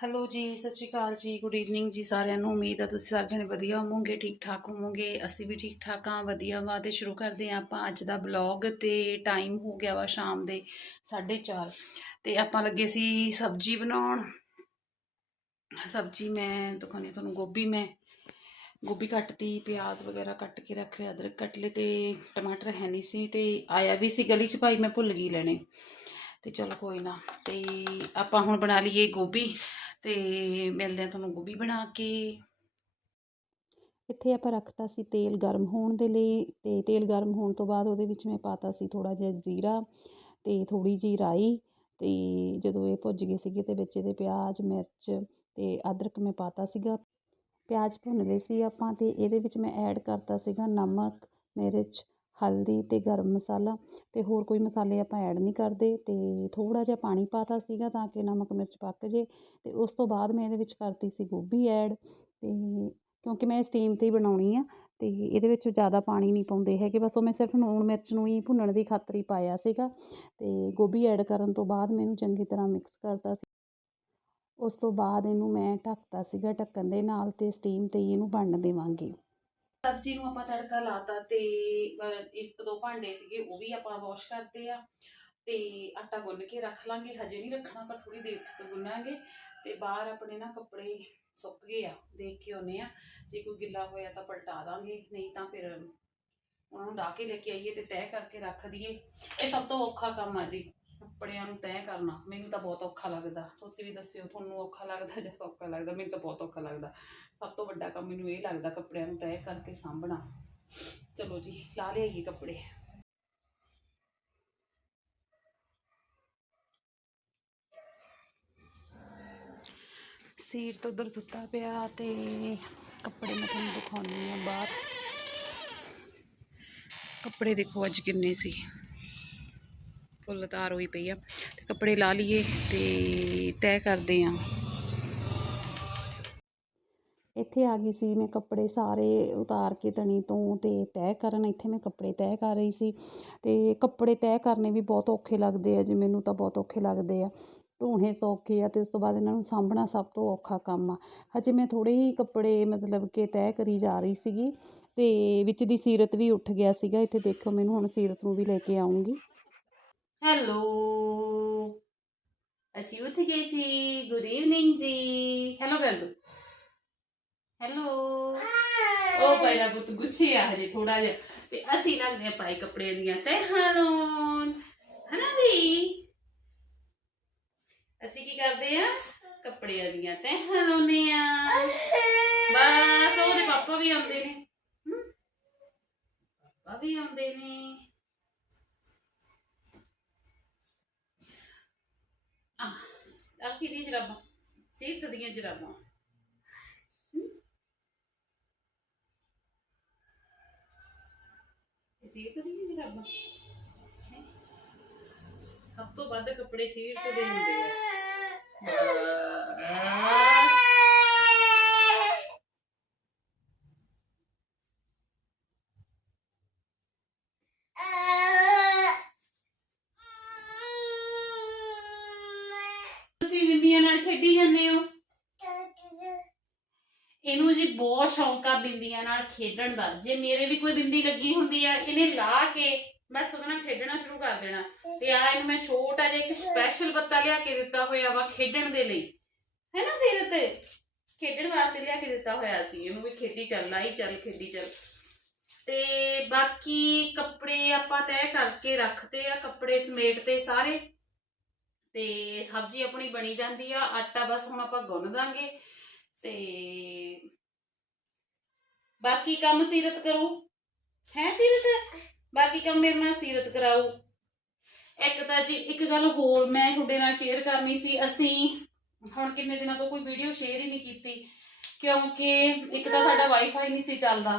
Hello ਜੀ, ਸਤਿ ਸ਼੍ਰੀ ਅਕਾਲ ਜੀ ਗੁੱਡ ਈਵਨਿੰਗ ਜੀ ਸਾਰਿਆਂ ਨੂੰ। ਉਮੀਦ ਹੈ ਤੁਸੀਂ ਸਾਰੇ ਜਣੇ ਵਧੀਆ ਹੋਵੋਗੇ, ਠੀਕ ਠਾਕ ਹੋਵੋਗੇ। ਅਸੀਂ ਵੀ ਠੀਕ ਠਾਕ ਹਾਂ, ਵਧੀਆ ਵਾ ਤੇ ਸ਼ੁਰੂ ਕਰਦੇ ਹਾਂ ਆਪਾਂ ਅੱਜ ਦਾ ਬਲੌਗ ਤੇ ਟਾਈਮ ਹੋ ਗਿਆ ਵਾ ਸ਼ਾਮ ਦੇ 4:30 ਤੇ ਆਪਾਂ ਲੱਗੇ ਸੀ ਸਬਜ਼ੀ ਬਣਾਉਣ। ਸਬਜ਼ੀ ਮੈਂ ਦਿਖਾਉਂਦੀ ਤੁਹਾਨੂੰ, ਗੋਭੀ ਮੈਂ। ਗੋਭੀ ਕੱਟਤੀ, ਪਿਆਜ਼ ਵਗੈਰਾ ਕੱਟ ਕੇ ਰੱਖ ਲਿਆ, ਅਦਰਕ ਕੱਟ ਲਏ ਤੇ ਟਮਾਟਰ ਹੈ ਨਹੀਂ ਸੀ ਤੇ ਆਇਆ ਵੀ ਸੀ ਗਲੀ 'ਚ ਭਾਈ ਮੈਂ ਭੁੱਲ ਗਈ ਲੈਣੇ। ਤੇ ਚਲੋ ਕੋਈ ਨਾ, ਤੇ ਆਪਾਂ ਹੁਣ ਬਣਾ ਲਈਏ ਗੋਭੀ। ਤੇ ਮਿਲਦੇ ਆ ਤੁਹਾਨੂੰ ਗੋਭੀ ਬਣਾ ਕੇ। ਇੱਥੇ ਆਪਾਂ ਰੱਖਤਾ ਸੀ ਤੇਲ ਗਰਮ ਹੋਣ ਦੇ ਲਈ ਤੇ ਤੇਲ ਗਰਮ ਹੋਣ ਤੋਂ ਬਾਅਦ ਉਹਦੇ ਵਿੱਚ ਮੈਂ ਪਾਤਾ ਸੀ ਥੋੜਾ ਜਿਹਾ ਜ਼ੀਰਾ ਤੇ ਥੋੜੀ ਜਿਹੀ ਰਾਈ ਤੇ ਜਦੋਂ ਇਹ ਭੁੱਜ ਗਏ ਸੀਗੇ ਤੇ ਵਿੱਚ ਇਹਦੇ ਪਿਆਜ਼, ਮਿਰਚ ਤੇ ਅਦਰਕ ਮੈਂ ਪਾਤਾ ਸੀਗਾ। ਪਿਆਜ਼ ਭੁੰਨ ਲਏ ਸੀ ਆਪਾਂ ਤੇ ਇਹਦੇ ਵਿੱਚ ਮੈਂ ਐਡ ਕਰਤਾ ਸੀਗਾ ਨਮਕ, ਮਿਰਚ ਹਲਦੀ ਅਤੇ ਗਰਮ ਮਸਾਲਾ ਅਤੇ ਹੋਰ ਕੋਈ ਮਸਾਲੇ ਆਪਾਂ ਐਡ ਨਹੀਂ ਕਰਦੇ ਅਤੇ ਥੋੜ੍ਹਾ ਜਿਹਾ ਪਾਣੀ ਪਾਤਾ ਸੀਗਾ ਤਾਂ ਕਿ ਨਮਕ ਮਿਰਚ ਪੱਕ ਜੇ ਅਤੇ ਉਸ ਤੋਂ ਬਾਅਦ ਮੈਂ ਇਹਦੇ ਵਿੱਚ ਕਰਤੀ ਸੀ ਗੋਭੀ ਐਡ ਅਤੇ ਕਿਉਂਕਿ ਮੈਂ ਸਟੀਮ ਤੇ ਹੀ ਬਣਾਉਣੀ ਆ ਅਤੇ ਇਹਦੇ ਵਿੱਚ ਜ਼ਿਆਦਾ ਪਾਣੀ ਨਹੀਂ ਪਾਉਂਦੇ ਹੈਗੇ, ਬਸ ਉਹ ਮੈਂ ਸਿਰਫ ਲੂਣ ਮਿਰਚ ਨੂੰ ਹੀ ਭੁੰਨਣ ਦੀ ਖਾਤਰ ਹੀ ਪਾਇਆ ਸੀਗਾ ਅਤੇ ਗੋਭੀ ਐਡ ਕਰਨ ਤੋਂ ਬਾਅਦ ਮੈਨੂੰ ਚੰਗੀ ਤਰ੍ਹਾਂ ਮਿਕਸ ਕਰਤਾ ਸੀ। ਉਸ ਤੋਂ ਬਾਅਦ ਇਹਨੂੰ ਮੈਂ ਢੱਕਤਾ ਸੀਗਾ ਢੱਕਣ ਦੇ ਨਾਲ ਅਤੇ ਸਟੀਮ ਤੇ ਹੀ ਇਹਨੂੰ ਬਣਨ ਦੇਵਾਂਗੀ। ਸਬਜ਼ੀ ਨੂੰ ਆਪਾਂ ਤੜਕਾ ਲਾਤਾ ਤੇ ਅਹ, ਇੱਕ ਦੋ ਭਾਂਡੇ ਸੀਗੇ ਉਹ ਵੀ ਆਪਾਂ ਵਾਸ਼ ਕਰਤੇ ਆ। ਤੇ ਆਟਾ ਗੁੰਨ ਕੇ ਰੱਖ ਲਾਂਗੇ। ਹਜੇ ਨਹੀਂ ਰੱਖਣਾ ਪਰ ਥੋੜੀ ਦੇਰ ਤੱਕ ਗੁੰਨਾਂਗੇ। ਤੇ ਬਾਹਰ ਆਪਣੇ ਨਾ ਕੱਪੜੇ ਸੁੱਕ ਗਏ ਆ ਦੇਖ ਕੇ ਆਉਨੇ ਆ। ਜੇ ਕੋਈ ਗਿੱਲਾ ਹੋਇਆ ਤਾਂ ਪਲਟਾ ਦਾਂਗੇ ਨਹੀਂ ਤਾਂ ਫਿਰ ਉਹਨਾਂ ਨੂੰ ਢਾ ਕੇ ਲੈ ਕੇ ਆਈਏ ਤੇ ਤੈਅ ਕਰਕੇ ਰੱਖ ਦਈਏ। ਇਹ ਸਭ ਤੋਂ ਔਖਾ ਕੰਮ ਆ ਜੀ। ਕੱਪੜਿਆਂ ਨੂੰ ਤੈਅ ਕਰਨਾ, ਮੈਨੂੰ ਤਾਂ ਬਹੁਤ ਔਖਾ ਲੱਗਦਾ। ਤੁਸੀਂ ਵੀ ਦੱਸਿਓ, ਤੁਹਾਨੂੰ ਔਖਾ ਲੱਗਦਾ ਜਾਂ ਸੌਖਾ ਲੱਗਦਾ? ਮੈਨੂੰ ਤਾਂ ਬਹੁਤ ਔਖਾ ਲੱਗਦਾ। ਸਭ ਤੋਂ ਵੱਡਾ ਕੰਮ ਮੈਨੂੰ ਇਹ ਲੱਗਦਾ ਕੱਪੜਿਆਂ ਨੂੰ ਤੈਅ ਕਰਕੇ ਸਾਂਭਣਾ। ਚਲੋ ਜੀ, ਲਾ ਲਿਆਈਏ ਕੱਪੜੇ। ਸੀਰ ਤੋਂ ਉਧਰ ਸੁੱਤਾ ਪਿਆ ਤੇ ਕੱਪੜੇ ਮੈਂ ਤੁਹਾਨੂੰ ਦਿਖਾਉਣੀ ਆ ਬਾਹਰ। ਕੱਪੜੇ ਦੇਖੋ ਅੱਜ ਕਿੰਨੇ ਸੀ। ਫੁੱਲ ਤਾਰ ਹੋਈ ਪਈ ਆ ਤੇ ਕੱਪੜੇ ਲਾ ਲਈਏ ਤੇ ਤੈਅ ਕਰਦੇ ਆ। ਇੱਥੇ ਆ ਗਈ ਸੀ ਮੈਂ ਕੱਪੜੇ ਸਾਰੇ ਉਤਾਰ ਕੇ ਤਣੀ ਤੋਂ ਤੇ ਤੈਅ ਕਰਨ ਇੱਥੇ ਮੈਂ ਕੱਪੜੇ ਤੈਅ ਕਰ ਰਹੀ ਸੀ ਤੇ ਕੱਪੜੇ ਤੈਅ ਕਰਨੇ ਵੀ ਬਹੁਤ ਔਖੇ ਲੱਗਦੇ ਆ ਜੀ, ਮੈਨੂੰ ਤਾਂ ਬਹੁਤ ਔਖੇ ਲੱਗਦੇ ਆ। ਧੋਣੇ ਸੌਖੇ ਆ ਤੇ ਉਸ ਤੋਂ ਬਾਅਦ ਇਹਨਾਂ ਨੂੰ ਸਾਂਭਣਾ ਸਭ ਤੋਂ ਔਖਾ ਕੰਮ ਆ। ਹਜੇ ਮੈਂ ਥੋੜ੍ਹੇ ਹੀ ਕੱਪੜੇ ਮਤਲਬ ਕਿ ਤੈਅ ਕਰੀ ਜਾ ਰਹੀ ਸੀਗੀ ਤੇ ਵਿੱਚ ਦੀ ਸੀਰਤ ਵੀ ਉੱਠ ਗਿਆ ਸੀਗਾ, ਇੱਥੇ ਦੇਖੋ ਮੈਨੂੰ ਹੁਣ ਸੀਰਤ ਨੂੰ ਵੀ ਲੈ ਕੇ ਆਉਂਗੀ ਹੈਲੋ ਅਸੀਂ ਉੱਠ ਗਏ ਸੀ ਗੁੱਡ ਈਵਨਿੰਗ ਜੀ ਹੈਲੋ ਕਰ ਦੋ ਹੈਲੋ ਉਹ ਪਹਿਲਾ ਬੁੱਤ ਗੁੱਛੇ ਆ ਹਜੇ ਥੋੜਾ ਜਿਹਾ ਤੇ ਅਸੀਂ ਲੱਗਦੇ ਆ ਪਾਈ ਕੱਪੜੇ ਦੀਆਂ ਤੇ ਹੈਲੋ ਹਨਾ ਵੀ ਅਸੀਂ ਕੀ ਕਰਦੇ ਆ ਕੱਪੜਿਆਂ ਦੀਆਂ ਤੇ ਹਲਾਉਨੇ ਆ ਬਸ ਉਹਦੇ ਪਾਪਾ ਵੀ ਆਉਂਦੇ ਨੇ ਹਮ? ਪਾਪਾ ਵੀ ਆਉਂਦੇ ਨੇ ਆਹ ਆਖੀ ਦੀ ਜਰਾਬਾਂ ਸਿਫਤ ਦੀਆਂ ਜਰਾਬਾਂ। ਸਿਫਤ ਦੀਆਂ ਜਰਾਬਾਂ? ਸਭ ਤੋਂ ਵੱਧ ਕੱਪੜੇ ਸਿਫਤ ਦੇ ਹੁੰਦੇ ਆ ਬਸ। ਤੁਸੀਂ ਬਿੰਦੀਆਂ ਨਾਲ ਖੇਡੀ ਜਾਂਦੇ ਹੋ ਇਹਨੂੰ ਜੀ ਬਹੁਤ ਸ਼ੌਂਕ ਆ ਬਿੰਦੀਆਂ ਨਾਲ ਖੇਡਣ ਦਾ। ਜੇ ਮੇਰੇ ਵੀ ਕੋਈ ਬਿੰਦੀ ਲੱਗੀ ਹੁੰਦੀ ਆ, ਇਹਨੇ ਲਾ ਕੇ ਮੈਂ ਉਹਦੇ ਖੇਡਣਾ ਸ਼ੁਰੂ ਕਰ ਦੇਣਾ। ਤੇ ਆ ਇਹਨੂੰ ਮੈਂ ਛੋਟਾ ਜਿਹਾ ਇੱਕ ਸਪੈਸ਼ਲ ਬੱਤਾ ਲਿਆ ਕੇ ਦਿੱਤਾ ਹੋਇਆ ਵਾ ਖੇਡਣ ਦੇ ਲਈ। ਹੈ ਨਾ ਸੀਰਤ? ਖੇਡਣ ਵਾਸਤੇ ਲਿਆ ਕੇ ਦਿੱਤਾ ਹੋਇਆ ਸੀ। ਇਹਨੂੰ ਵੀ ਖੇਡੀ ਚੱਲ, ਲਾਈ ਚੱਲ, ਖੇਡੀ ਚੱਲ। ਤੇ ਬਾਕੀ ਕੱਪੜੇ ਆਪਾਂ ਤੈਅ ਕਰਕੇ ਰੱਖਦੇ ਆ, ਕੱਪੜੇ ਸਮੇਟ ਤੇ ਸਾਰੇ। ਤੇ ਸਬਜ਼ੀ ਆਪਣੀ ਬਣੀ ਜਾਂਦੀ ਆ, ਆਟਾ ਬਸ ਹੁਣ ਆਪਾਂ ਗੁੰਨ ਦਾਂਗੇ। ਤੇ ਬਾਕੀ ਕੰਮ ਸੀਰਤ ਕਰੂ? ਹੈ ਸੀਰਤ? ਬਾਕੀ ਕੰਮ ਮੇਰੇ ਨਾਲ ਸੀਰਤ ਕਰਾਊ। ਇੱਕ ਤਾਂ ਜੀ, ਇੱਕ ਗੱਲ ਹੋਰ ਮੈਂ ਤੁਹਾਡੇ ਨਾਲ ਸ਼ੇਅਰ ਕਰਨੀ ਸੀ। ਅਸੀਂ ਹੁਣ ਕਿੰਨੇ ਦਿਨਾਂ ਤੋਂ ਕੋਈ ਵੀਡੀਓ ਸ਼ੇਅਰ ਹੀ ਨਹੀਂ ਕੀਤੀ, ਕਿਉਂਕਿ ਇੱਕ ਤਾਂ ਸਾਡਾ ਵਾਈਫਾਈ ਨਹੀਂ ਸੀ ਚੱਲਦਾ।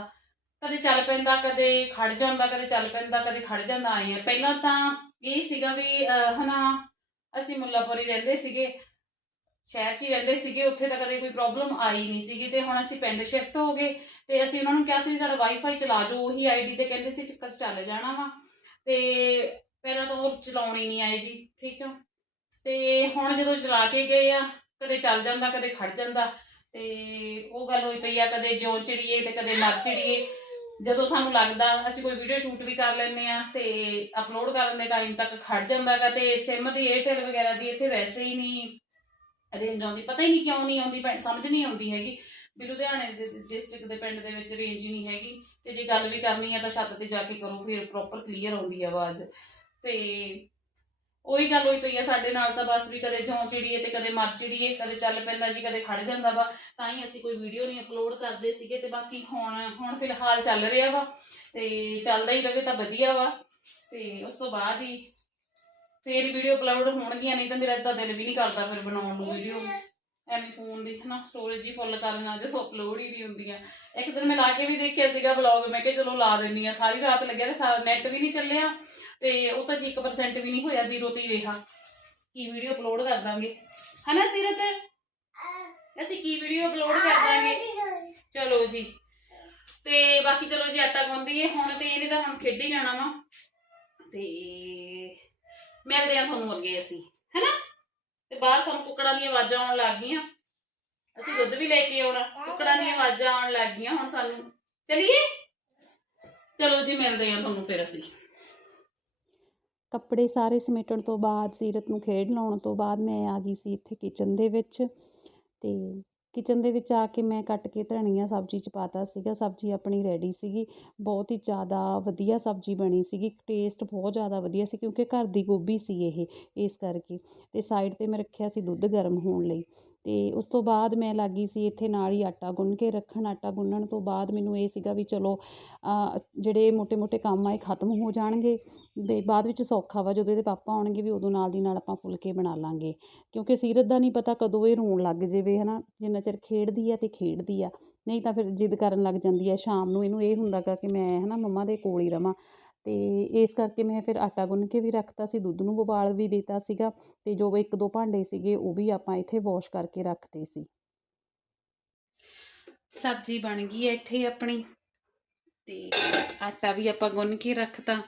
ਕਦੇ ਚੱਲ ਪੈਂਦਾ, ਕਦੇ ਖੜ ਜਾਂਦਾ, ਕਦੇ ਚੱਲ ਪੈਂਦਾ, ਕਦੇ ਖੜ ਜਾਂਦਾ, ਆਏ ਆ। ਪਹਿਲਾਂ ਤਾਂ ਇਹ ਸੀਗਾ ਵੀ ਹਨਾ, ਅਸੀਂ ਮੁੱਲਾਪੁਰੀ ਰਹਿੰਦੇ ਸੀਗੇ, ਸ਼ਹਿਰ 'ਚ ਹੀ ਰਹਿੰਦੇ ਸੀਗੇ, ਉੱਥੇ ਤਾਂ ਕਦੇ ਕੋਈ ਪ੍ਰੋਬਲਮ ਆਈ ਨਹੀਂ ਸੀਗੀ ਤੇ ਹੁਣ ਅਸੀਂ ਪਿੰਡ ਸ਼ਿਫਟ ਹੋ ਗਏ। ਤੇ ਅਸੀਂ ਉਹਨਾਂ ਨੂੰ ਕਿਹਾ ਸੀ ਵੀ ਸਾਡਾ ਵਾਈਫਾਈ ਚਲਾ ਜਾਓ, ਉਹੀ ਆਈਡੀ ਤੇ ਕਹਿੰਦੇ ਸੀ ਚੱਕਰ ਚੱਲ ਜਾਣਾ ਵਾ। ਤੇ ਪਹਿਲਾਂ ਤਾਂ ਉਹ ਚਲਾਉਣੀ ਨਹੀਂ ਆਏ ਜੀ, ਠੀਕ ਆ। ਤੇ ਹੁਣ ਜਦੋਂ ਚਲਾ ਕੇ ਗਏ ਆ, ਕਦੇ ਚੱਲ ਜਾਂਦਾ, ਕਦੇ ਖੜ ਜਾਂਦਾ, ਤੇ ਉਹ ਗੱਲ ਹੋਈ ਪਈ ਆ, ਕਦੇ ਜਿਉਂ ਚਿੜੀਏ ਤੇ ਕਦੇ ਮਰ ਚਿੜੀਏ। ਜਦੋਂ ਸਾਨੂੰ ਲੱਗਦਾ, ਅਸੀਂ ਕੋਈ ਵੀਡੀਓ ਸ਼ੂਟ ਵੀ ਕਰ ਲੈਂਦੇ ਆ ਤੇ ਅਪਲੋਡ ਕਰਨ ਦੇ ਟਾਈਮ ਤੱਕ ਖੜ ਜਾਂਦਾਗਾ ਤੇ ਸਿਮ ਦੀ 에ਅਰਟੈਲ ਵਗੈਰਾ ਦੀ ਇੱਥੇ ਵੈਸੇ ਹੀ ਨਹੀਂ ਰੇਂਜ ਆਉਂਦੀ, ਪਤਾ ਹੀ ਨਹੀਂ ਕਿਉਂ ਨਹੀਂ ਆਉਂਦੀ ਸਮਝ ਨਹੀਂ ਆਉਂਦੀ ਹੈਗੀ। ਵੀ ਲੁਧਿਆਣੇ ਦੇ ਡਿਸਟ੍ਰਿਕਟ ਦੇ ਪਿੰਡ ਦੇ ਵਿੱਚ ਰੇਂਜ ਹੀ ਨਹੀਂ ਹੈਗੀ। ਤੇ ਜੇ ਗੱਲ ਵੀ ਕਰਨੀ ਹੈ ਤਾਂ ਛੱਤ ਤੇ ਜਾ ਕੇ ਕਰੋ ਫਿਰ ਪ੍ਰੋਪਰ ਕਲੀਅਰ ਆਉਂਦੀ ਆਵਾਜ਼। ਤੇ ਉਹੀ ਗੱਲ ਹੋਈ ਪਈ ਆ ਸਾਡੇ ਨਾਲ ਤਾਂ ਬਸ ਵੀ ਕਦੇ ਜੌਂ ਚਿੜੀਏ ਤੇ ਕਦੇ ਮਰ ਚਿੜੀਏ ਕਦੇ ਚੱਲ ਪੈਂਦਾ ਜੀ ਕਦੇ ਖੜ ਜਾਂਦਾ ਵਾ ਤਾਂ ਹੀ ਅਸੀਂ ਕੋਈ ਵੀਡੀਓ ਨਹੀਂ ਅਪਲੋਡ ਕਰਦੇ ਸੀਗੇ ਤੇ ਬਾਕੀ ਹੁਣ ਹੁਣ ਫਿਲਹਾਲ ਚੱਲ ਰਿਹਾ ਵਾ ਤੇ ਚੱਲਦਾ ਹੀ ਰਹੇ ਤਾਂ ਵਧੀਆ ਵਾ। ਤੇ ਉਸ ਤੋਂ ਬਾਅਦ ਹੀ ਫੇਰ ਵੀਡੀਓ ਅਪਲੋਡ ਹੋਣਗੀਆਂ ਨਹੀਂ ਤਾਂ ਮੇਰਾ ਤਾਂ ਦਿਲ ਵੀ ਨਹੀਂ ਕਰਦਾ ਫਿਰ ਬਣਾਉਣ ਨੂੰ ਵੀਡੀਓ ਐਵੇਂ ਫੋਨ ਦੇਖਣਾ ਸਟੋਰੇਜ ਹੀ ਫੁੱਲ ਕਰਨਾ ਜਦੋਂ ਅਪਲੋਡ ਹੀ ਨਹੀਂ ਹੁੰਦੀਆਂ ਇੱਕ ਦਿਨ ਮੈਂ ਲਾ ਕੇ ਵੀ ਦੇਖਿਆ ਸੀਗਾ ਵਲੌਗ ਮੈਂ ਕਿਹਾ ਚਲੋ ਲਾ ਦਿੰਨੀ ਆ। ਸਾਰੀ ਰਾਤ ਲੱਗਿਆ ਤੇ ਸਾਰਾ ਨੈਟ ਵੀ ਨਹੀਂ ਚੱਲਿਆ ਤੇ ਉਹ ਤਾਂ ਜੀ 1% ਵੀ ਨਹੀਂ ਹੋਇਆ ਜ਼ੀਰੋ ਤੇ ਹੀ ਰਿਹਾ। ਕੀ ਵੀਡੀਓ ਅਪਲੋਡ ਕਰ ਦਾਂਗੇ? ਹਨਾ, ਸਿਰਤ? ਅਸੀਂ ਕੀ ਵੀਡੀਓ ਅਪਲੋਡ ਕਰ ਦਾਂਗੇ? ਚਲੋ ਜੀ। ਤੇ ਬਾਕੀ ਚਲੋ ਜੀ, ਆਟਾ ਗੁੰਦੀਏ। ਹੁਣ ਤੇ ਇਹਨੇ ਤਾਂ ਹੁਣ ਖੇਡੀ ਜਾਣਾ ਵਾ। ਤੇ ਮਿਲਦੇ ਆ ਤੁਹਾਨੂੰ ਅੱਗੇ ਅਸੀਂ। ਹੈਨਾ? ਤੇ ਬਾਹਰ ਸਾਨੂੰ ਕੁੱਕੜਾਂ ਦੀਆਂ ਆਵਾਜ਼ਾਂ ਆਉਣ ਲੱਗ ਗਈਆਂ। ਅਸੀਂ ਦੁੱਧ ਵੀ ਲੈ ਕੇ ਆਉਣਾ। ਕੁੱਕੜਾਂ ਦੀਆਂ ਆਵਾਜ਼ਾਂ ਆਉਣ ਲੱਗ ਗਈਆਂ। ਹੁਣ ਸਾਨੂੰ ਚਲਿਏ? ਚਲੋ ਜੀ, ਮਿਲਦੇ ਆ ਤੁਹਾਨੂੰ ਫਿਰ ਅਸੀਂ। ਕੱਪੜੇ ਸਾਰੇ ਸਮੇਟਣ ਤੋਂ ਬਾਅਦ ਸੀਰਤ ਨੂੰ ਖੇਡ ਲਾਉਣ ਤੋਂ ਬਾਅਦ ਮੈਂ ਆ ਗਈ ਸੀ ਇੱਥੇ ਕਿਚਨ ਦੇ ਵਿੱਚ। ਤੇ ਕਿਚਨ ਦੇ ਵਿੱਚ ਆ ਕੇ ਮੈਂ ਕੱਟ ਕੇ ਧਨੀਆ ਸਬਜ਼ੀ ਚ ਪਾਤਾ ਸੀਗਾ, ਸਬਜ਼ੀ ਆਪਣੀ ਰੈਡੀ ਸੀਗੀ। ਬਹੁਤ ਹੀ ਜ਼ਿਆਦਾ ਵਧੀਆ ਸਬਜ਼ੀ ਬਣੀ ਸੀਗੀ। ਟੇਸਟ ਬਹੁਤ ਜ਼ਿਆਦਾ ਵਧੀਆ ਸੀ ਕਿਉਂਕਿ ਘਰ ਦੀ ਗੋਭੀ ਸੀ ਇਹ, ਇਸ ਕਰਕੇ। ਅਤੇ ਸਾਈਡ ਤੇ ਮੈਂ ਰੱਖਿਆ ਸੀ ਦੁੱਧ ਗਰਮ ਹੋਣ ਲਈ। ਅਤੇ ਉਸ ਤੋਂ ਬਾਅਦ ਮੈਂ ਲੱਗ ਗਈ ਸੀ ਇੱਥੇ ਨਾਲ ਹੀ ਆਟਾ ਗੁੰਨ ਕੇ ਰੱਖਣ। ਆਟਾ ਗੁੰਨਣ ਤੋਂ ਬਾਅਦ ਮੈਨੂੰ ਇਹ ਸੀਗਾ ਵੀ ਚਲੋ ਜਿਹੜੇ ਮੋਟੇ ਮੋਟੇ ਕੰਮ ਆ ਇਹ ਖਤਮ ਹੋ ਜਾਣਗੇ। ਬੇ ਬਾਅਦ ਵਿੱਚ ਸੌਖਾ ਵਾ, ਜਦੋਂ ਇਹਦੇ ਪਾਪਾ ਆਉਣਗੇ ਵੀ ਉਦੋਂ ਨਾਲ ਦੀ ਨਾਲ ਆਪਾਂ ਫੁਲਕੇ ਬਣਾ ਲਵਾਂਗੇ ਕਿਉਂਕਿ ਸੀਰਤ ਦਾ ਨਹੀਂ ਪਤਾ ਕਦੋਂ ਇਹ ਰੋਣ ਲੱਗ ਜਾਵੇ ਹੈ ਨਾ ਜਿੰਨਾ ਚਿਰ ਖੇਡਦੀ ਆ ਤਾਂ ਖੇਡਦੀ ਆ। ਨਹੀਂ ਤਾਂ ਫਿਰ ਜਿੱਦ ਕਰਨ ਲੱਗ ਜਾਂਦੀ ਹੈ ਸ਼ਾਮ ਨੂੰ ਇਹਨੂੰ ਇਹ ਹੁੰਦਾ ਗਾ ਕਿ ਮੈਂ ਹੈ ਨਾ ਮੰਮਾ ਦੇ ਕੋਲ ਹੀ ਰਵਾਂ। ਤੇ ਇਸ ਕਰਕੇ ਮੈਂ ਫਿਰ ਆਟਾ ਗੁੰਨ ਕੇ ਵੀ ਰੱਖਤਾ ਸੀ, ਦੁੱਧ ਨੂੰ ਉਬਾਲ ਵੀ ਦਿੱਤਾ ਸੀਗਾ ਤੇ ਜੋ ਇੱਕ ਦੋ ਭਾਂਡੇ ਸੀਗੇ ਉਹ ਵੀ ਆਪਾਂ ਇੱਥੇ ਵਾਸ਼ ਕਰਕੇ ਰੱਖਤੇ ਸੀ। ਸਬਜ਼ੀ ਬਣ ਗਈ ਹੈ ਇੱਥੇ ਆਪਣੀ ਤੇ ਆਟਾ ਵੀ ਆਪਾਂ ਗੁੰਨ ਕੇ ਰੱਖਤਾ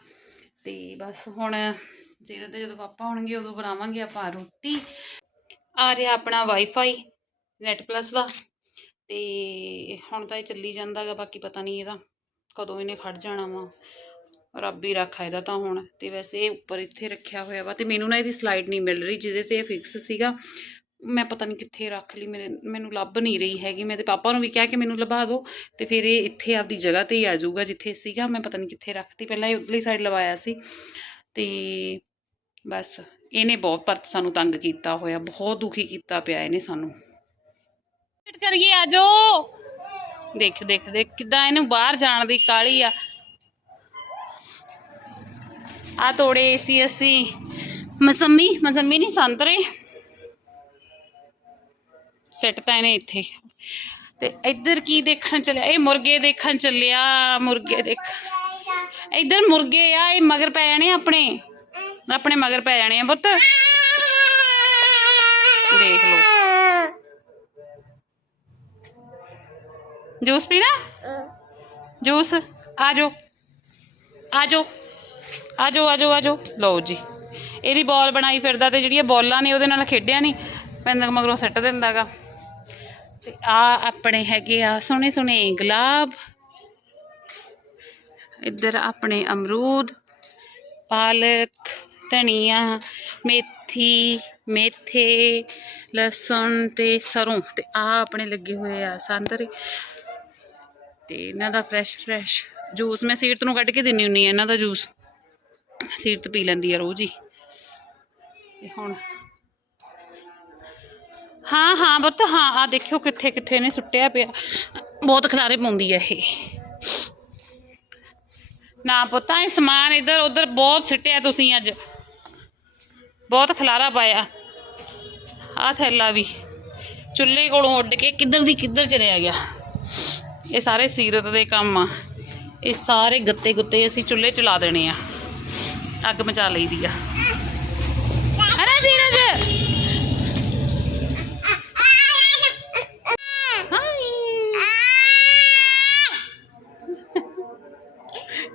ਤੇ ਬਸ ਹੁਣ ਜਿਹੜਾ ਦੇ ਜਦੋਂ ਪਾਪਾ ਹੋਣਗੇ ਉਦੋਂ ਬਣਾਵਾਂਗੇ ਆਪਾਂ ਰੋਟੀ। ਆ ਰਿਹਾ ਆਪਣਾ ਵਾਈਫਾਈ ਨੈਟ ਪਲੱਸ ਦਾ ਤੇ ਹੁਣ ਤਾਂ ਇਹ ਚੱਲੀ ਜਾਂਦਾਗਾ ਬਾਕੀ ਪਤਾ ਨਹੀਂ ਇਹਦਾ ਕਦੋਂ ਇਹਨੇ ਖੜ ਜਾਣਾ ਵਾ। ਰੱਬ ਹੀ ਰੱਖਾ ਇਹਦਾ ਤਾਂ ਹੁਣ। ਤੇ ਵੈਸੇ ਇਹ ਉੱਪਰ ਇੱਥੇ ਰੱਖਿਆ ਹੋਇਆ ਵਾ ਤੇ ਮੈਨੂੰ ਨਾ ਇਹਦੀ ਸਲਾਈਡ ਨਹੀਂ ਮਿਲ ਰਹੀ ਜਿਹਦੇ ਤੇ ਇਹ ਫਿਕਸ ਸੀਗਾ। ਮੈਂ ਪਤਾ ਨਹੀਂ ਕਿੱਥੇ ਰੱਖ ਲਈ, ਮੇਰੇ ਮੈਨੂੰ ਲੱਭ ਨਹੀਂ ਰਹੀ ਹੈਗੀ। ਮੈਂ ਤੇ ਪਾਪਾ ਨੂੰ ਵੀ ਕਿਹਾ ਕਿ ਮੈਨੂੰ ਲਵਾ ਦਿਓ ਤੇ ਫਿਰ ਇਹ ਇੱਥੇ ਆਪਦੀ ਜਗ੍ਹਾ ਤੇ ਹੀ ਆ ਜਾਊਗਾ ਜਿੱਥੇ ਸੀਗਾ। ਮੈਂ ਪਤਾ ਨਹੀਂ ਕਿੱਥੇ ਰੱਖਤੀ, ਪਹਿਲਾਂ ਇਹ ਉਧਰਲੀ ਸਾਈਡ ਲਵਾਇਆ ਸੀ। ਤੇ ਬਸ, ਇਹਨੇ ਬਹੁਤ ਪਰਤ ਸਾਨੂੰ ਤੰਗ ਕੀਤਾ ਹੋਇਆ, ਬਹੁਤ ਦੁਖੀ ਕੀਤਾ ਪਿਆ ਇਹਨੇ ਸਾਨੂੰ। ਵੇਟ ਕਰੀਏ, ਆ ਜਾਓ। ਦੇਖ ਦੇਖ ਦੇਖ, ਕਿਦਾਂ ਇਹਨੂੰ ਬਾਹਰ ਜਾਣ ਦੀ ਕਾਲੀ ਆ। ਆ ਤੋੜੇ ਸੀ ਅਸੀਂ ਮਸੰਮੀ ਮਸੰਮੀ ਨਹੀਂ ਸੰਤਰੇ ਸੈੱਟ ਤਾਂ ਇਹਨੇ ਇੱਥੇ। ਤੇ ਇੱਧਰ ਕੀ ਦੇਖਣ ਚੱਲਿਆ? ਇਹ ਮੁਰਗੇ ਦੇਖਣ ਚੱਲਿਆ ਮੁਰਗੇ ਦੇਖ। ਇੱਧਰ ਮੁਰਗੇ ਆ ਇਹ ਮਗਰ ਪੈ ਜਾਣੇ ਆ ਆਪਣੇ। ਆਪਣੇ ਮਗਰ ਪੈ ਜਾਣੇ ਆ ਪੁੱਤ। ਦੇਖ ਲਓ। ਜੂਸ ਪੀਣਾ? ਜੂਸ ਆ ਜਾਓ। ਆ ਜਾਓ। ਆ ਜਾਓ ਆ ਜਾਓ ਆ ਜਾਓ ਲਓ ਜੀ। ਇਹਦੀ ਬਾਲ ਬਣਾਈ ਫਿਰਦਾ ਤੇ ਜਿਹੜੀਆਂ ਬਾਲਾਂ ਨੇ ਉਹਦੇ ਨਾਲ ਖੇਡਿਆ ਨਹੀਂ ਪੈਂਦਾ ਮਗਰੋਂ ਸੱਟ ਦਿੰਦਾਗਾ। ਤੇ ਆ ਆਪਣੇ ਹੈਗੇ ਆ ਸੋਹਣੇ ਸੋਹਣੇ ਗੁਲਾਬ। ਇੱਧਰ ਆਪਣੇ ਅਮਰੂਦ, ਪਾਲਕ, ਧਨੀਆ, ਮੇਥੀ, ਮੇਥੇ, ਲਸਣ ਤੇ ਸਰੋਂ ਤੇ ਆ ਆਪਣੇ ਲੱਗੇ ਹੋਏ ਆ ਸੰਤਰੇ ਤੇ ਇਹਨਾਂ ਦਾ ਫਰੈਸ਼ ਫਰੈਸ਼ ਜੂਸ ਮੈਂ ਸੀਰਤ ਨੂੰ ਕੱਢ ਕੇ ਦਿੰਨੀ ਹੁੰਨੀ ਆ, ਇਹਨਾਂ ਦਾ ਜੂਸ। ਸੀਰਤ ਪੀ ਲੈਂਦੀ ਆ ਰੋਜ਼ ਹੀ। ਤੇ ਹੁਣ ਹਾਂ ਹਾਂ ਪੁੱਤ, ਹਾਂ ਆ ਦੇਖਿਓ ਕਿੱਥੇ ਕਿੱਥੇ ਨੇ ਸੁੱਟਿਆ ਪਿਆ। ਬਹੁਤ ਖਲਾਰੇ ਪਾਉਂਦੀ ਆ ਇਹ। ਨਾ ਪੁੱਤਾਂ ਇਹ ਸਮਾਨ ਇੱਧਰ, ਉੱਧਰ ਬਹੁਤ ਸਿੱਟਿਆ ਤੁਸੀਂ ਅੱਜ। ਬਹੁਤ ਖਲਾਰਾ ਪਾਇਆ। ਆ ਥੈਲਾ ਵੀ। ਚੁੱਲ੍ਹੇ ਕੋਲੋਂ ਉੱਡ ਕੇ ਕਿੱਧਰ ਦੀ ਕਿੱਧਰ ਚਲਿਆ ਗਿਆ। ਇਹ ਸਾਰੇ ਸੀਰਤ ਦੇ ਕੰਮ ਆ। ਇਹ ਸਾਰੇ ਗੱਤੇ ਗੁੱਤੇ ਅਸੀਂ ਚੁੱਲ੍ਹੇ ਚਲਾ ਦੇਣੇ ਆ। ਅੱਗ ਮਚਾ ਲਈਦੀ ਆ। ਹਨਾ ਸੀਰਤ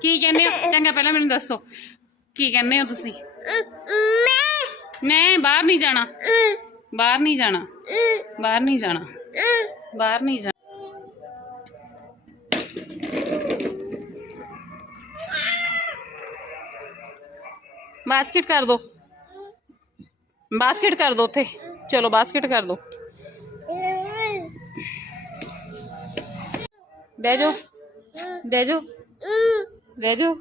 ਕੀ ਕਹਿੰਦੇ ਹੋ? ਚੰਗਾ, ਪਹਿਲਾਂ ਮੈਨੂੰ ਦੱਸੋ। ਕੀ ਕਹਿੰਦੇ ਹੋ ਤੁਸੀਂ? ਮੈਂ ਬਾਹਰ ਨਹੀਂ ਜਾਣਾ। ਬਾਹਰ ਨਹੀਂ ਜਾਣਾ। ਬਾਹਰ ਨਹੀਂ ਜਾਣਾ। ਬਾਹਰ ਨਹੀਂ ਜਾਣਾ। ਬਾਸਕਟ ਕਰ ਦੋ ਬਾਸਕਟ ਕਰ ਦੋ ਉੱਥੇ ਚਲੋ ਬਾਸਕਟ ਕਰ ਦੋ ਬਹਿ ਜਾਓ ਬਹਿ ਜਾਓ ਬਹਿ ਜਾਓ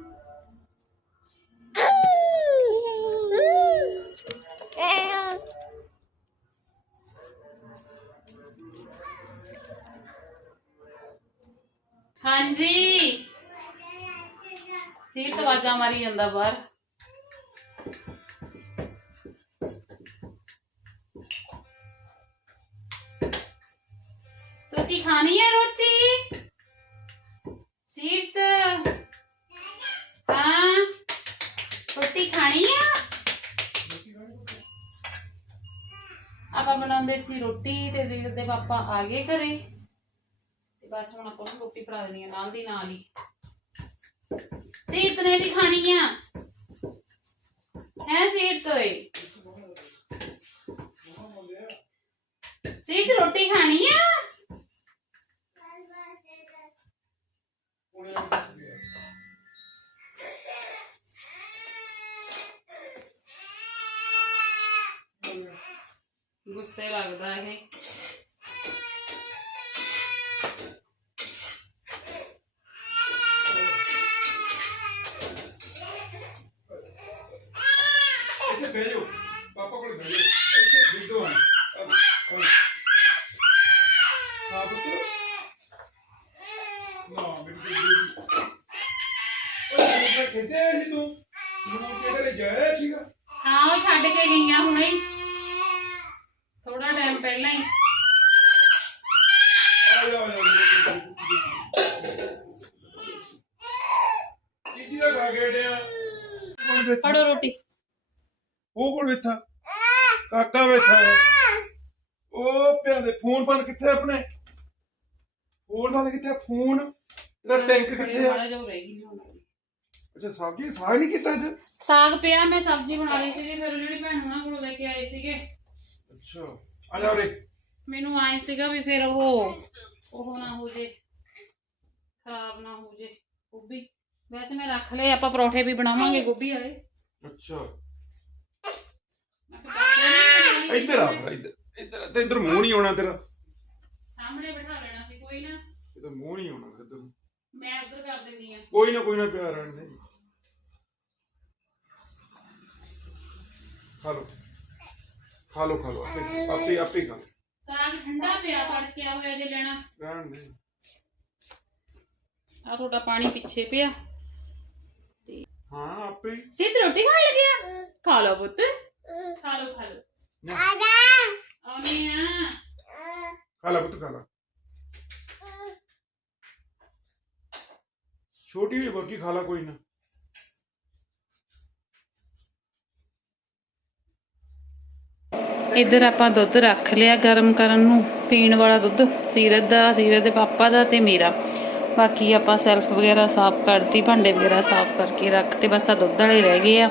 ਹਾਂਜੀ ਸੀਟ ਤੋਂ ਆਵਾਜ਼ਾਂ ਮਾਰੀ ਜਾਂਦਾ ਖਾਣੀ ਹੈ ਰੋਟੀ? ਸੀਟ ਹਾਂ? ਰੋਟੀ ਖਾਣੀ ਆ? ਆਪਾਂ ਬਣਾਉਂਦੇ ਸੀ ਰੋਟੀ ਤੇ ਜ਼ੀਰ ਦੇ ਪਾਪਾ ਆ ਗਏ ਘਰੇ। ਤੇ ਬਸ ਹੁਣ ਆਪਾਂ ਨੂੰ ਰੋਟੀ ਫੜਾ ਦੇਣੀ ਆ ਨਾਲ ਦੀ ਨਾਲ ਹੀ। ਸੀਰਤ ਨੇ ਵੀ ਖਾਣੀ ਆ। ਹੈ ਸੀਰਤ ਓਏ? ਸੀਰਤ ਰੋਟੀ ਖਾਣੀ ਆ ਗੁੱਸੇ ਲੱਗਦਾ ਇਹ ਇੱਥੇ ਬਹਿ ਜਾਓ ਪਾਪਾ ਕੋਲ ਬਹਿ ਜਾਓ ਇੱਥੇ ਬਿੱਡੋ ਆ ਹਾਂ ਪੁੱਤ ਨਾ ਮੈਨੂੰ ਕੋਈ ਉਹ ਮੈਂ ਕਿੱਥੇ ਸੀ ਤੂੰ ਮੈਨੂੰ ਕਿਹੜੇ ਜਾਇਆ ਸੀਗਾ ਹਾਂ ਉਹ ਛੱਡ ਕੇ ਗਈਆਂ ਹੁਣੇ ਹੀ ਥੋੜਾ ਟਾਈਮ ਪਹਿਲਾਂ ਹੀ ਆ ਜਾ ਆ ਜਾ ਕੀ ਜੀ ਦਾ ਖਾ ਕੇ ਡਿਆ ਫੜੋ ਰੋਟੀ। ਉਹ ਕੋਲ ਬੈਠਾ। ਕਾਕਾ ਬੈਠਾ। ਉਹ ਪਿਆ ਦੇ ਫੋਨ ਪਰ ਕਿੱਥੇ ਆਪਣੇ? ਫੋਨ ਨਾਲ ਕਿੱਥੇ? ਫੋਨ। ਤੇਰਾ ਟੈਂਕ ਕਿੱਥੇ ਆ? ਮਾੜਾ ਜਿਹਾ ਰਹਿ ਗਈ ਹੁਣ। ਅੱਛਾ ਸਬਜ਼ੀ ਸਾਗ ਨਹੀਂ ਕੀਤਾ ਅੱਜ? ਸਾਗ ਪਿਆ ਮੈਂ ਸਬਜ਼ੀ ਬਣਾ ਲਈ ਸੀਗੀ ਫਿਰ ਜਿਹੜੀ ਭੈਣ ਉਹਨਾਂ ਕੋਲ ਲੈ ਕੇ ਆਏ ਸੀਗੇ। ਅੱਛਾ। ਆ ਜਾ ਉਰੇ। ਮੈਨੂੰ ਆਏ ਸੀਗਾ ਵੀ ਫਿਰ ਉਹ ਉਹ ਨਾ ਹੋ ਜੇ। ਖਰਾਬ ਨਾ ਹੋ ਜੇ ਗੋਭੀ ਵੈਸੇ ਮੈਂ ਰੱਖ ਲਏ ਆਪਾਂ ਪਰੌਠੇ ਵੀ ਬਣਾਵਾਂਗੇ ਗੋਭੀ ਵਾਲੇ ਅੱਛਾ ਮੈਂ ਕਿਹਾ ਬਾਅਦ ਵਿੱਚ ਇੱਧਰ ਆ ਫਿਰ, ਇੱਧਰ ਇੱਧਰ ਤੇ ਇੱਧਰ ਮੂੰਹ ਨਹੀਂ ਆਉਣਾ ਤੇਰਾ ਸਾਹਮਣੇ ਬਿਠਾ ਲੈਣਾ ਸੀ ਕੋਈ ਨਾ ਇਹ ਤਾਂ ਮੂੰਹ ਨਹੀਂ ਆਉਣਾ ਇੱਧਰ ਨੂੰ। ਮੈਂ ਉੱਧਰ ਕਰ ਦਿੰਦੀ ਆ ਕੋਈ ਨਾ ਕੋਈ ਨਾ ਪਿਆਰ ਰਹਿਣ ਦੇ ਖਾ ਲੋ ਖਾ ਲੋ ਖਾ ਲੋ ਆਪੇ ਆਪੇ ਆਪੇ ਖਾ ਲਓ। ਸਾਗ ਠੰਡਾ ਪਿਆ ਤੜਕਿਆ ਹੋਇਆ ਜੇ ਲੈਣਾ ਰਹਿਣ ਦੇ ਆ ਤੁਹਾਡਾ ਪਾਣੀ ਪਿੱਛੇ ਪਿਆ ਹਾਂ ਆਪੇ ਹੀ। ਰੋਟੀ ਖਾਣ ਲੱਗਿਆ ਖਾ ਲਓ ਪੁੱਤ। ਖਾ ਲਓ ਖਾ ਲਓ। ਆਉਣੀ ਆ। ਖਾ ਲਾ ਪੁੱਤ ਖਾ ਲਾ। ਛੋਟੀ ਹੋਈ ਬਾਕੀ ਖਾ ਲਾ ਕੋਈ ਨਾ। ਇੱਧਰ ਆਪਾਂ ਦੁੱਧ ਰੱਖ ਲਿਆ ਗਰਮ ਕਰਨ ਨੂੰ। ਪੀਣ ਵਾਲਾ ਦੁੱਧ ਸੀਰਤ ਦਾ ਸੀਰਤ ਦੇ ਪਾਪਾ ਦਾ ਤੇ ਮੇਰਾ। ਬਾਕੀ ਆਪਾਂ ਸੈਲਫ ਵਗੈਰਾ ਸਾਫ਼ ਕਰਤੀ ਭਾਂਡੇ ਵਗੈਰਾ ਸਾਫ਼ ਕਰਕੇ ਰੱਖ ਤੇ ਬਸ ਆ ਦੁੱਧ ਵਾਲੇ ਰਹਿ ਗਏ ਆ।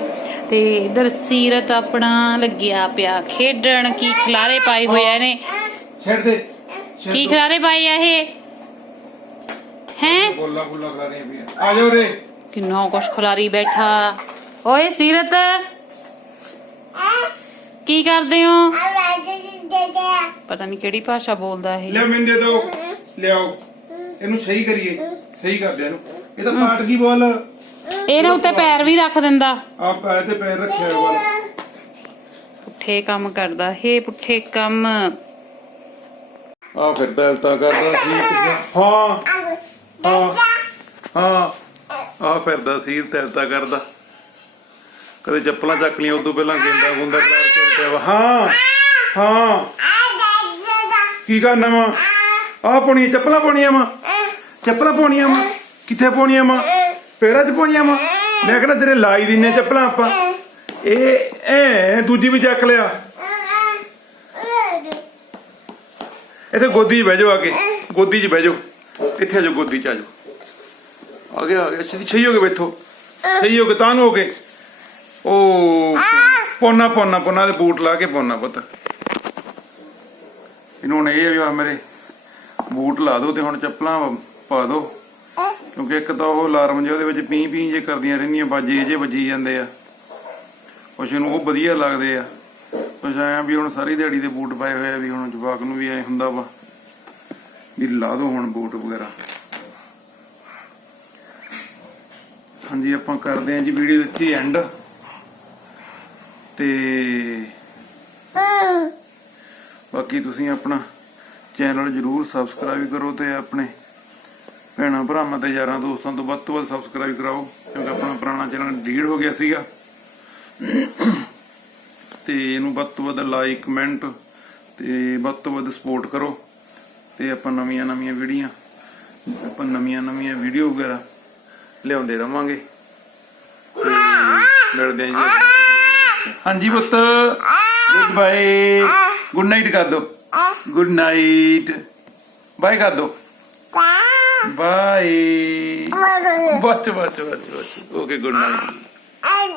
ਤੇ ਇੱਧਰ ਸੀਰਤ ਆਪਣਾ ਲੱਗਿਆ ਪਿਆ ਖੇਡਣ ਕੀ ਖਿਲਾਰੇ ਪਾਏ ਹੋਏ ਆ ਇਹਨੇ? ਛੱਡ ਦੇ। ਕੀ। ਖਿਲਾਰੇ ਪਾਏ ਆ ਇਹ? ਹੈ? ਗੋਲਾ ਗੋਲਾ ਖਾ ਰਹੇ ਵੀ ਆ ਜਾ ਉਰੇ। ਕਿੰਨਾ ਕੁਛ ਖਿਲਾਰੀ ਬੈਠਾ। ਓਏ ਸੀਰਤ ਕੀ ਕਰਦੇ ਹੋ? ਪਤਾ ਨਹੀਂ ਕਿਹੜੀ ਭਾਸ਼ਾ ਬੋਲਦਾ ਇਹ। ਲੈ ਮੈਨੂੰ ਦੇ ਦੋ। ਲਿਆਓ। ਇਹਨੂੰ ਸਹੀ ਕਰੀਏ ਸਹੀ ਕਰ ਦੇ ਇਹਨੂੰ। ਇਹ ਤਾਂ ਪਾਟ ਗਈ ਬੋਲ? ਇਹਨੇ ਉੱਤੇ ਪੈਰ ਵੀ ਰੱਖ ਦਿੰਦਾ। ਆ ਪੈਰ ਤੇ ਪੈਰ ਰੱਖਿਆ ਹੋਇਆ। ਬੋਲ ਪੁੱਠੇ ਕੰਮ ਕਰਦਾ ਇਹ ਪੁੱਠੇ ਕੰਮ। ਆ ਫਿਰ ਦਲਤਾ ਕਰਦਾ ਸੀ। ਹਾਂ ਹਾਂ ਹਾਂ। ਆ ਫਿਰਦਾ ਸੀ ਦਲਤਾ ਕਰਦਾ। ਕਦੇ ਚੱਪਲਾਂ ਚੱਕ ਲੀਆਂ ਉਦੋਂ ਪਹਿਲਾਂ ਗੇਂਦਾ ਗੁੰਦਾ ਖਲਾਰ ਕੇ। ਹਾਂ ਹਾਂ। ਕੀ ਕਰਨਾ ਵਾ? ਆ ਪਾਉਣੀਆਂ ਚੱਪਲਾਂ ਪਾਉਣੀਆਂ ਵਾ। ਚੱਪਲਾਂ ਪਾਉਣੀਆਂ ਵਾ। ਕਿੱਥੇ ਪਾਉਣੀਆਂ ਵਾ? ਪੈਰਾਂ 'ਚ ਪਾਉਣੀਆਂ ਵਾ। ਮੈਂ ਕਹਿੰਦਾ ਤੇਰੇ ਲਾਈ ਦਿੰਨੇ ਚੱਪਲਾਂ ਆਪਾਂ। ਇਹ ਐ ਦੂਜੀ ਵੀ ਚੱਕ ਲਿਆ। ਇੱਥੇ ਗੋਦੀ 'ਚ ਬਹਿ ਜਾਓ ਆ ਕੇ। ਗੋਦੀ 'ਚ ਬਹਿ ਜਾਓ। ਇੱਥੇ ਆ ਜਾਓ, ਗੋਦੀ 'ਚ ਆ ਜਾਓ। ਆ ਗਿਆ ਆ ਗਿਆ। ਸਿੱਧੀ ਸਹੀ ਹੋ ਕੇ ਬੈਠੋ। ਸਹੀ ਹੋ ਕੇ ਤਾਂ ਨੂੰ ਹੋ ਕੇ ਉਹ ਪੋਨਾ ਪੋਨਾ ਪੋਨਾ ਦੇ ਬੂਟ ਲਾ ਕੇ ਪੋਨਾ ਪੁੱਤ। ਇਹਨੂੰ ਹੁਣ ਇਹ ਵੀ ਮੇਰੇ। ਬੂਟ ਲਾ ਦਿਓ ਤੇ ਹੁਣ ਚੱਪਲਾਂ ਪਾ ਦਿਓ। ਕਿਉਂਕਿ ਇੱਕ ਤਾਂ ਉਹ ਅਲਾਰਮ ਜਿਹੇ ਉਹਦੇ ਵਿੱਚ ਪੀ ਪੀ ਜੇ ਕਰਦੀਆਂ ਰਹਿੰਦੀਆਂ ਬਾਜੇ ਜੇ ਵੱਜੀ ਜਾਂਦੇ ਆ। ਕੁਛ ਨੂੰ ਉਹ ਵਧੀਆ ਲੱਗਦੇ ਆ। ਕੁਛ ਐਂ ਵੀ ਹੁਣ ਸਾਰੀ ਦਿਹਾੜੀ ਦੇ ਬੂਟ ਪਾਏ ਹੋਏ ਆ ਵੀ ਹੁਣ ਜਵਾਕ ਨੂੰ ਵੀ ਐ ਹੁੰਦਾ ਵਾ ਵੀ ਲਾ ਦਿਓ ਹੁਣ ਬੂਟ ਵਗੈਰਾ। ਹਾਂਜੀ ਆਪਾਂ ਕਰਦੇ ਹਾਂ ਜੀ ਵੀਡੀਓ ਇੱਥੇ ਐਂਡ ਤੇ ਬਾਕੀ ਤੁਸੀਂ ਆਪਣਾ ਚੈਨਲ ਜਰੂਰ ਸਬਸਕ੍ਰਾਈਬ ਕਰੋ ਤੇ ਆਪਣੇ ਭੈਣਾਂ ਭਰਾਵਾਂ ਤੇ ਯਾਰਾਂ ਦੋਸਤਾਂ ਤੋਂ ਵੱਧ ਤੋਂ ਵੱਧ ਸਬਸਕ੍ਰਾਈਬ ਕਰਾਓ, ਕਿਉਂਕਿ ਆਪਣਾ ਪੁਰਾਣਾ ਚੈਨਲ ਡਿਲੀਟ ਹੋ ਗਿਆ ਸੀਗਾ। ਤੇ ਇਹਨੂੰ ਵੱਧ ਤੋਂ ਵੱਧ ਲਾਈਕ ਕਮੈਂਟ ਤੇ ਵੱਧ ਤੋਂ ਵੱਧ ਸਪੋਰਟ ਕਰੋ ਤੇ ਆਪਾਂ ਨਵੀਆਂ ਨਵੀਆਂ ਵੀਡੀਓ ਆਪਾਂ ਨਵੀਆਂ ਨਵੀਆਂ ਵੀਡੀਓ ਵਗੈਰਾ ਲਿਆਉਂਦੇ ਰਵਾਂਗੇ। ਤੇ ਮਿਲਦੇ ਆਂ ਜੀ। ਹਾਂਜੀ ਪੁੱਤ ਗੁੱਡ ਬਾਏ ਗੁੱਡ ਨਾਈਟ ਕਰ ਦੋ ਗੁੱਡ ਨਾਈਟ ਬਾਏ ਕਰ ਦੋ ਬਾਏ ਬੱਚ ਬੱਚ ਬੱਚ ਬੱਚ ਓਕੇ ਗੁੱਡ ਨਾਈਟ